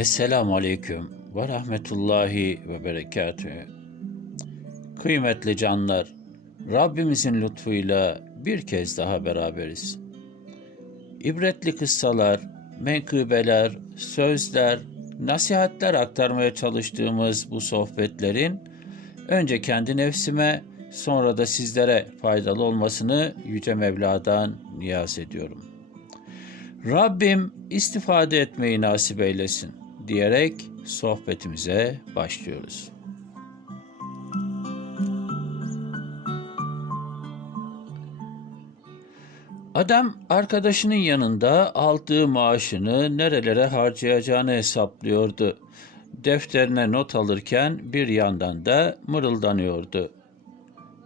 Esselamu Aleyküm ve Rahmetullahi ve Berekatühü. Kıymetli canlar, Rabbimizin lütfuyla bir kez daha beraberiz. İbretli kıssalar, menkıbeler, sözler, nasihatler aktarmaya çalıştığımız bu sohbetlerin önce kendi nefsime sonra da sizlere faydalı olmasını Yüce Mevla'dan niyaz ediyorum. Rabbim istifade etmeyi nasip eylesin diyerek sohbetimize başlıyoruz. Adam arkadaşının yanında aldığı maaşını nerelere harcayacağını hesaplıyordu. Defterine not alırken bir yandan da mırıldanıyordu.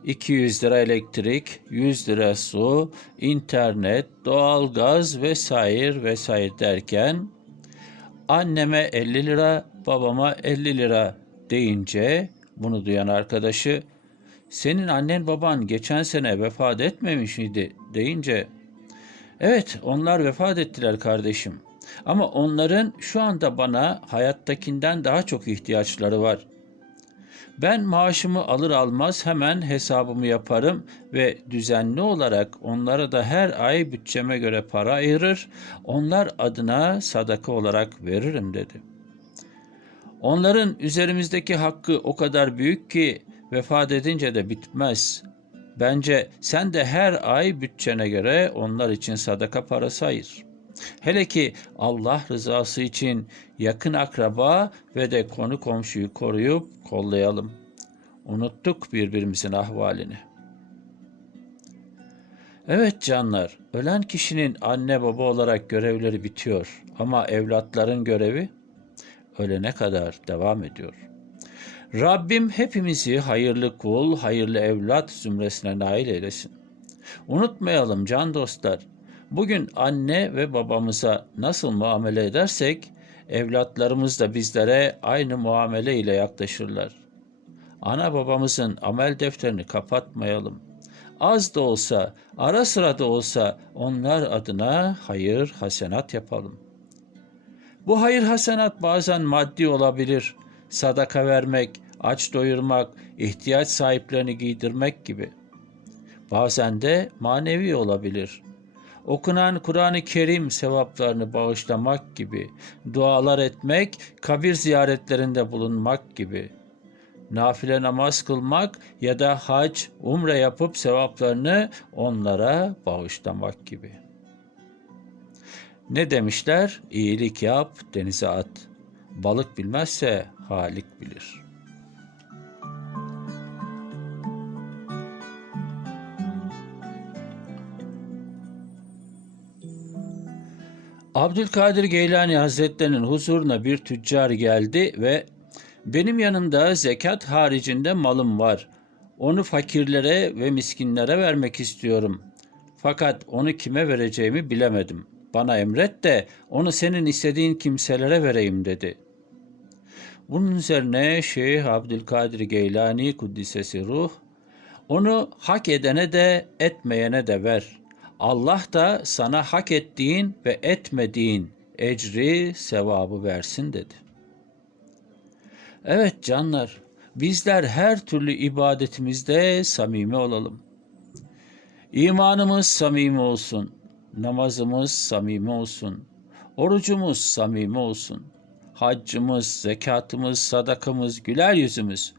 200 lira elektrik, 100 lira su, internet, doğalgaz vesaire vesaire derken anneme 50 lira, babama 50 lira deyince bunu duyan arkadaşı senin annen baban geçen sene vefat etmemiş miydi deyince evet onlar vefat ettiler kardeşim ama onların şu anda bana hayattakinden daha çok ihtiyaçları var. Ben maaşımı alır almaz hemen hesabımı yaparım ve düzenli olarak onlara da her ay bütçeme göre para ayırır, onlar adına sadaka olarak veririm dedi. Onların üzerimizdeki hakkı o kadar büyük ki vefat edince de bitmez. Bence sen de her ay bütçene göre onlar için sadaka parası ayır. Hele ki Allah rızası için yakın akraba ve de konu komşuyu koruyup kollayalım. Unuttuk birbirimizin ahvalini. Evet canlar, ölen kişinin anne baba olarak görevleri bitiyor ama evlatların görevi ölene kadar devam ediyor. Rabbim hepimizi hayırlı kul, hayırlı evlat zümresine nail eylesin. Unutmayalım can dostlar, bugün anne ve babamıza nasıl muamele edersek, evlatlarımız da bizlere aynı muamele ile yaklaşırlar. Ana babamızın amel defterini kapatmayalım. Az da olsa, ara sıra da olsa onlar adına hayır, hasenat yapalım. Bu hayır hasenat bazen maddi olabilir. Sadaka vermek, aç doyurmak, ihtiyaç sahiplerini giydirmek gibi. Bazen de manevi olabilir. Okunan Kur'an-ı Kerim sevaplarını bağışlamak gibi, dualar etmek, kabir ziyaretlerinde bulunmak gibi. Nafile namaz kılmak ya da hac, umre yapıp sevaplarını onlara bağışlamak gibi. Ne demişler? İyilik yap, denize at. Balık bilmezse Halik bilir. Abdülkadir Geylani Hazretlerinin huzuruna bir tüccar geldi ve benim yanımda zekat haricinde malım var. Onu fakirlere ve miskinlere vermek istiyorum. Fakat onu kime vereceğimi bilemedim. Bana emret de onu senin istediğin kimselere vereyim dedi. Bunun üzerine Şeyh Abdülkadir Geylani Kuddisesi Ruh, onu hak edene de etmeyene de ver. Allah da sana hak ettiğin ve etmediğin ecri, sevabı versin dedi. Evet canlar, bizler her türlü ibadetimizde samimi olalım. İmanımız samimi olsun, namazımız samimi olsun, orucumuz samimi olsun, haccımız, zekatımız, sadakamız, güler yüzümüz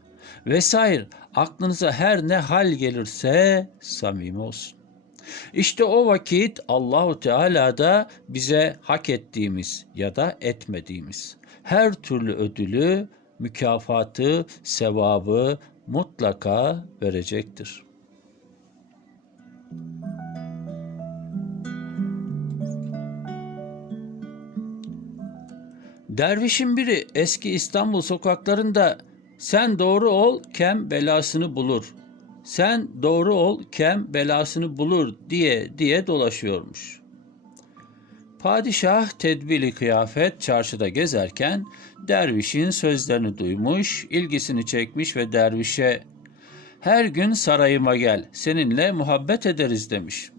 vesaire aklınıza her ne hal gelirse samimi olsun. İşte o vakit Allahu Teala da bize hak ettiğimiz ya da etmediğimiz her türlü ödülü, mükafatı, sevabı mutlaka verecektir. Dervişin biri eski İstanbul sokaklarında sen doğru ol kem belasını bulur. Sen doğru ol kem belasını bulur diye diye dolaşıyormuş. Padişah tedbili kıyafet çarşıda gezerken dervişin sözlerini duymuş, ilgisini çekmiş ve dervişe her gün sarayıma gel, seninle muhabbet ederiz demiş.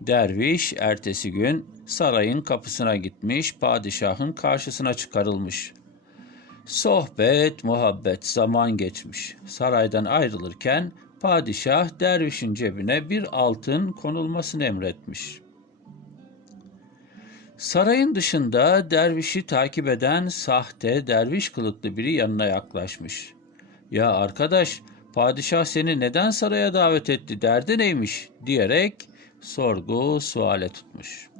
Derviş ertesi gün sarayın kapısına gitmiş, padişahın karşısına çıkarılmış. Sohbet, muhabbet, zaman geçmiş. Saraydan ayrılırken padişah dervişin cebine bir altın konulmasını emretmiş. Sarayın dışında dervişi takip eden sahte derviş kılıklı biri yanına yaklaşmış. Ya arkadaş, padişah seni neden saraya davet etti, derdi neymiş diyerek sorgu suale tutmuş.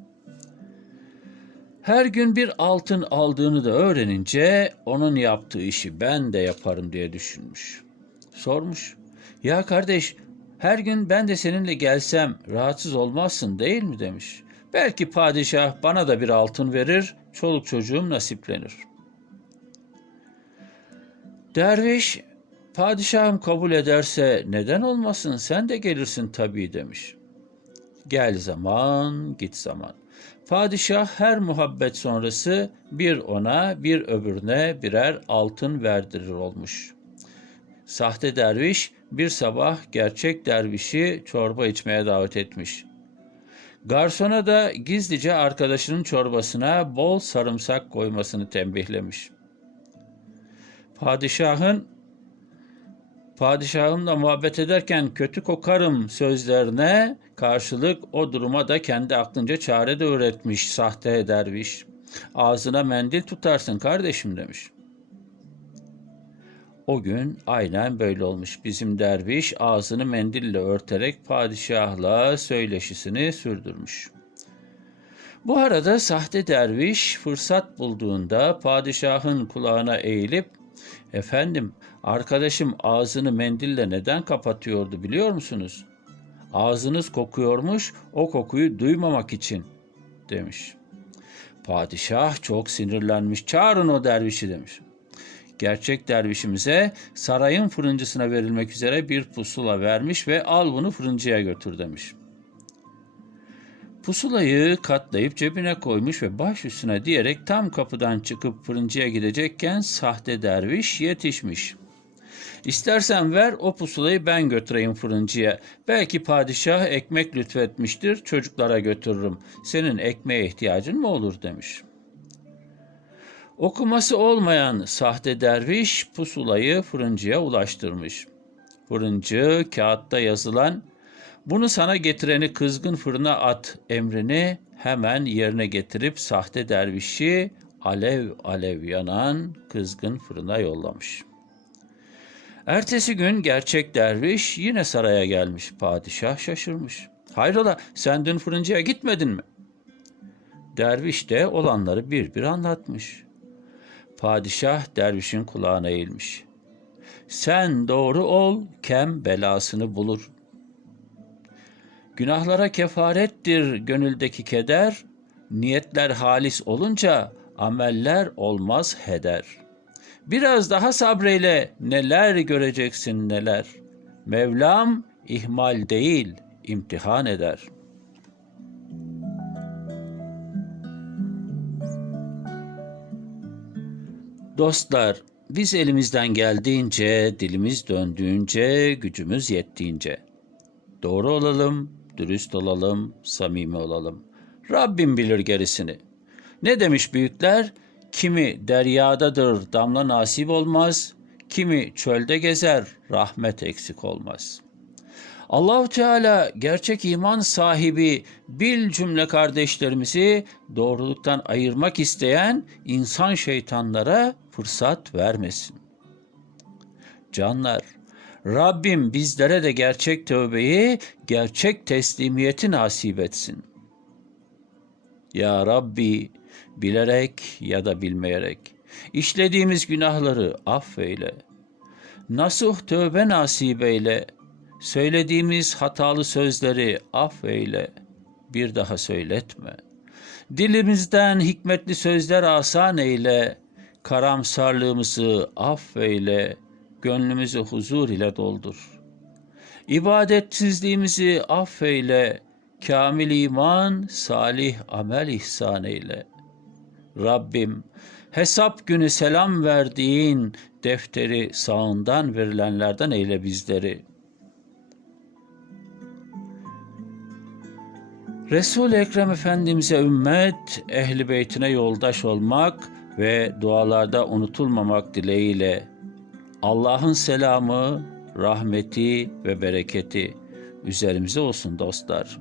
Her gün bir altın aldığını da öğrenince onun yaptığı işi ben de yaparım diye düşünmüş. Sormuş. Ya kardeş her gün ben de seninle gelsem rahatsız olmazsın değil mi demiş. Belki padişah bana da bir altın verir, çoluk çocuğum nasiplenir. Derviş, padişahım kabul ederse neden olmasın sen de gelirsin tabii demiş. Gel zaman, git zaman. Padişah her muhabbet sonrası bir ona bir öbürüne birer altın verdirir olmuş. Sahte derviş bir sabah gerçek dervişi çorba içmeye davet etmiş. Garsona da gizlice arkadaşının çorbasına bol sarımsak koymasını tembihlemiş. Padişahın Padişahımla muhabbet ederken kötü kokarım sözlerine karşılık o duruma da kendi aklınca çare de öğretmiş sahte derviş. Ağzına mendil tutarsın kardeşim demiş. O gün aynen böyle olmuş. Bizim derviş ağzını mendille örterek padişahla söyleşisini sürdürmüş. Bu arada sahte derviş fırsat bulduğunda padişahın kulağına eğilip Efendim, arkadaşım ağzını mendille neden kapatıyordu biliyor musunuz? Ağzınız kokuyormuş, o kokuyu duymamak için demiş. Padişah çok sinirlenmiş. Çağırın o dervişi demiş. Gerçek dervişimize sarayın fırıncısına verilmek üzere bir pusula vermiş ve al bunu fırıncıya götür demiş. Pusulayı katlayıp cebine koymuş ve baş üstüne diyerek tam kapıdan çıkıp fırıncıya gidecekken sahte derviş yetişmiş. İstersen ver o pusulayı ben götüreyim fırıncıya. Belki padişah ekmek lütfetmiştir çocuklara götürürüm. Senin ekmeğe ihtiyacın mı olur demiş. Okuması olmayan sahte derviş pusulayı fırıncıya ulaştırmış. Fırıncı kağıtta yazılan bunu sana getireni kızgın fırına at emrini hemen yerine getirip sahte dervişi alev alev yanan kızgın fırına yollamış. Ertesi gün gerçek derviş yine saraya gelmiş. Padişah şaşırmış. Hayrola sen dün fırıncıya gitmedin mi? Derviş de olanları bir bir anlatmış. Padişah dervişin kulağına eğilmiş. Sen doğru ol, kem belasını bulur. Günahlara kefarettir gönüldeki keder, niyetler halis olunca ameller olmaz heder. Biraz daha sabreyle neler göreceksin neler. Mevlam ihmal değil, imtihan eder. Dostlar, biz elimizden geldiğince, dilimiz döndüğünce, gücümüz yettiğince doğru olalım, dürüst olalım, samimi olalım. Rabbim bilir gerisini. Ne demiş büyükler? Kimi deryadadır damla nasip olmaz, kimi çölde gezer rahmet eksik olmaz. Allahu Teala gerçek iman sahibi bil cümle kardeşlerimizi doğruluktan ayırmak isteyen insan şeytanlara fırsat vermesin. Canlar, Rabbim bizlere de gerçek tövbeyi, gerçek teslimiyeti nasip etsin. Ya Rabbi, bilerek ya da bilmeyerek işlediğimiz günahları affeyle. Nasuh tövbe nasip eyle. Söylediğimiz hatalı sözleri affeyle. Bir daha söyletme. Dilimizden hikmetli sözler asan eyle. Karamsarlığımızı affeyle gönlümüzü huzur ile doldur. İbadetsizliğimizi affeyle, kamil iman, salih amel ihsan eyle. Rabbim, hesap günü selam verdiğin defteri sağından verilenlerden eyle bizleri. Resul-i Ekrem Efendimiz'e ümmet, ehli beytine yoldaş olmak ve dualarda unutulmamak dileğiyle Allah'ın selamı, rahmeti ve bereketi üzerimize olsun dostlar.